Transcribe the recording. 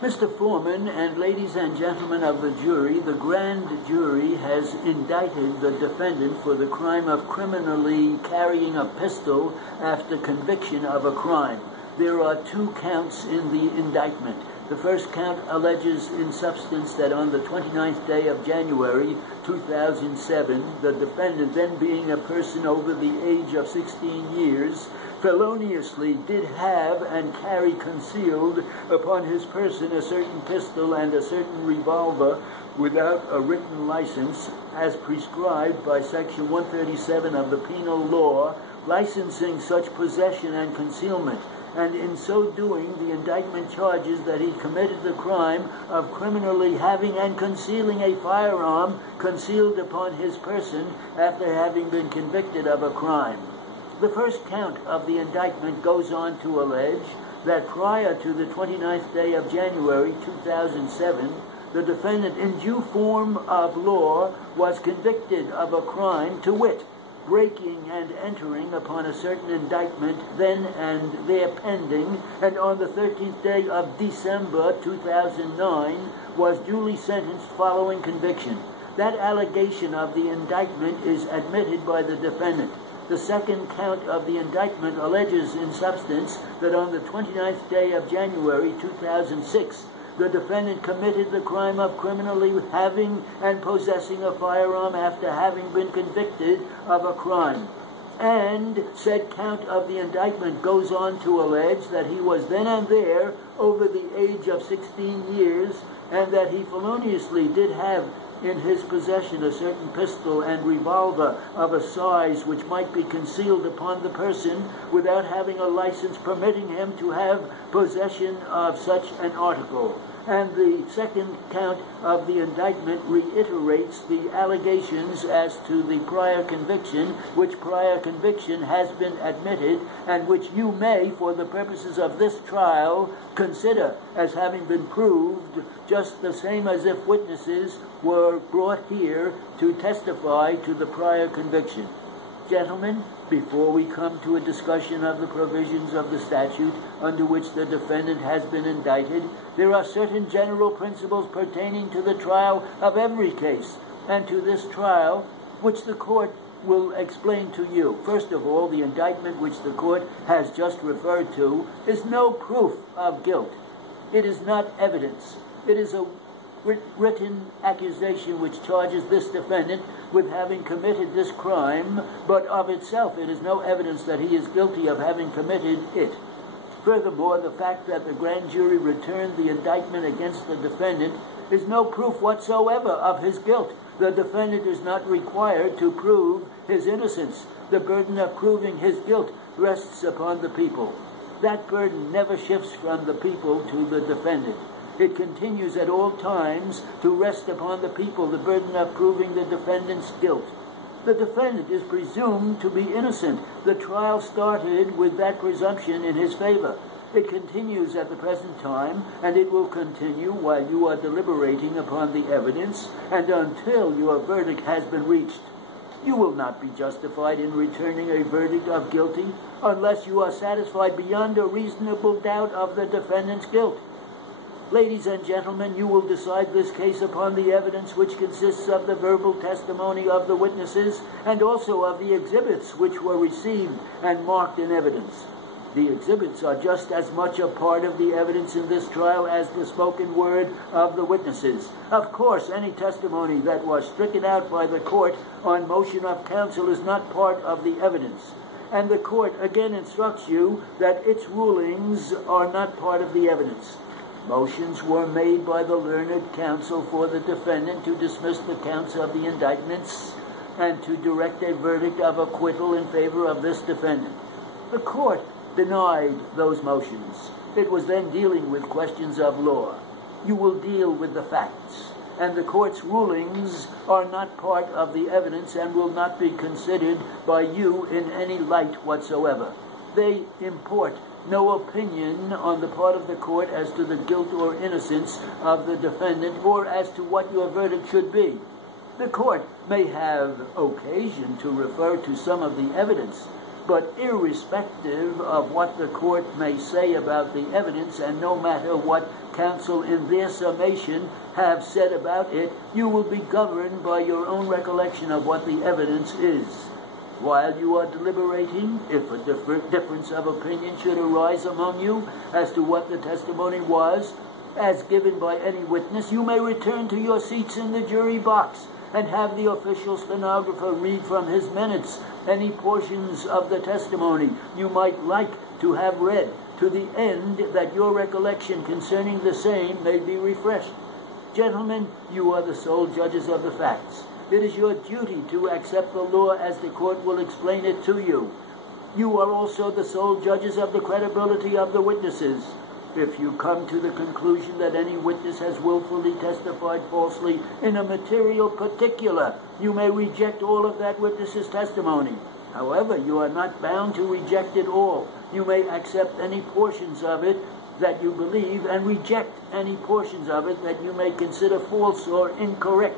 Mr. Foreman and ladies and gentlemen of the jury, the grand jury has indicted the defendant for the crime of criminally carrying a pistol after conviction of a crime. There are 2 counts in the indictment. The first count alleges in substance that on the 29th day of January 2007, the defendant, then being a person over the age of 16 years, feloniously did have and carry concealed upon his person a certain pistol and a certain revolver without a written license, as prescribed by Section 137 of the Penal Law, licensing such possession and concealment. And in so doing, the indictment charges that he committed the crime of criminally having and concealing a firearm concealed upon his person after having been convicted of a crime. The first count of the indictment goes on to allege that prior to the 29th day of January 2007, the defendant in due form of law was convicted of a crime, to wit, breaking and entering upon a certain indictment then and there pending, and on the 13th day of December 2009 was duly sentenced following conviction. That allegation of the indictment is admitted by the defendant. The second count of the indictment alleges in substance that on the 29th day of January 2006, the defendant committed the crime of criminally having and possessing a firearm after having been convicted of a crime. And said count of the indictment goes on to allege that he was then and there over the age of 16 years, and that he feloniously did have in his possession a certain pistol and revolver of a size which might be concealed upon the person without having a license permitting him to have possession of such an article. And the second count of the indictment reiterates the allegations as to the prior conviction, which prior conviction has been admitted, and which you may, for the purposes of this trial, consider as having been proved, just the same as if witnesses were brought here to testify to the prior conviction. Gentlemen, before we come to a discussion of the provisions of the statute under which the defendant has been indicted, there are certain general principles pertaining to the trial of every case, and to this trial, which the court will explain to you. First of all, the indictment which the court has just referred to is no proof of guilt. It is not evidence. It is a written accusation which charges this defendant with having committed this crime, but of itself it is no evidence that he is guilty of having committed it. Furthermore, the fact that the grand jury returned the indictment against the defendant is no proof whatsoever of his guilt. The defendant is not required to prove his innocence. The burden of proving his guilt rests upon the people. That burden never shifts from the people to the defendant. It continues at all times to rest upon the people the burden of proving the defendant's guilt. The defendant is presumed to be innocent. The trial started with that presumption in his favor. It continues at the present time, and it will continue while you are deliberating upon the evidence and until your verdict has been reached. You will not be justified in returning a verdict of guilty unless you are satisfied beyond a reasonable doubt of the defendant's guilt. Ladies and gentlemen, you will decide this case upon the evidence which consists of the verbal testimony of the witnesses and also of the exhibits which were received and marked in evidence. The exhibits are just as much a part of the evidence in this trial as the spoken word of the witnesses. Of course, any testimony that was stricken out by the court on motion of counsel is not part of the evidence. And the court again instructs you that its rulings are not part of the evidence. Motions were made by the learned counsel for the defendant to dismiss the counts of the indictments and to direct a verdict of acquittal in favor of this defendant. The court denied those motions. It was then dealing with questions of law. You will deal with the facts, and the court's rulings are not part of the evidence and will not be considered by you in any light whatsoever. They import no opinion on the part of the court as to the guilt or innocence of the defendant or as to what your verdict should be. The court may have occasion to refer to some of the evidence, But irrespective of what the court may say about the evidence, and no matter what counsel in their summation have said about it, you will be governed by your own recollection of what the evidence is. While you are deliberating, if a difference of opinion should arise among you as to what the testimony was, as given by any witness, you may return to your seats in the jury box and have the official stenographer read from his minutes any portions of the testimony you might like to have read, to the end that your recollection concerning the same may be refreshed. Gentlemen, you are the sole judges of the facts. It is your duty to accept the law as the court will explain it to you. You are also the sole judges of the credibility of the witnesses. If you come to the conclusion that any witness has willfully testified falsely in a material particular, you may reject all of that witness's testimony. However, you are not bound to reject it all. You may accept any portions of it that you believe and reject any portions of it that you may consider false or incorrect.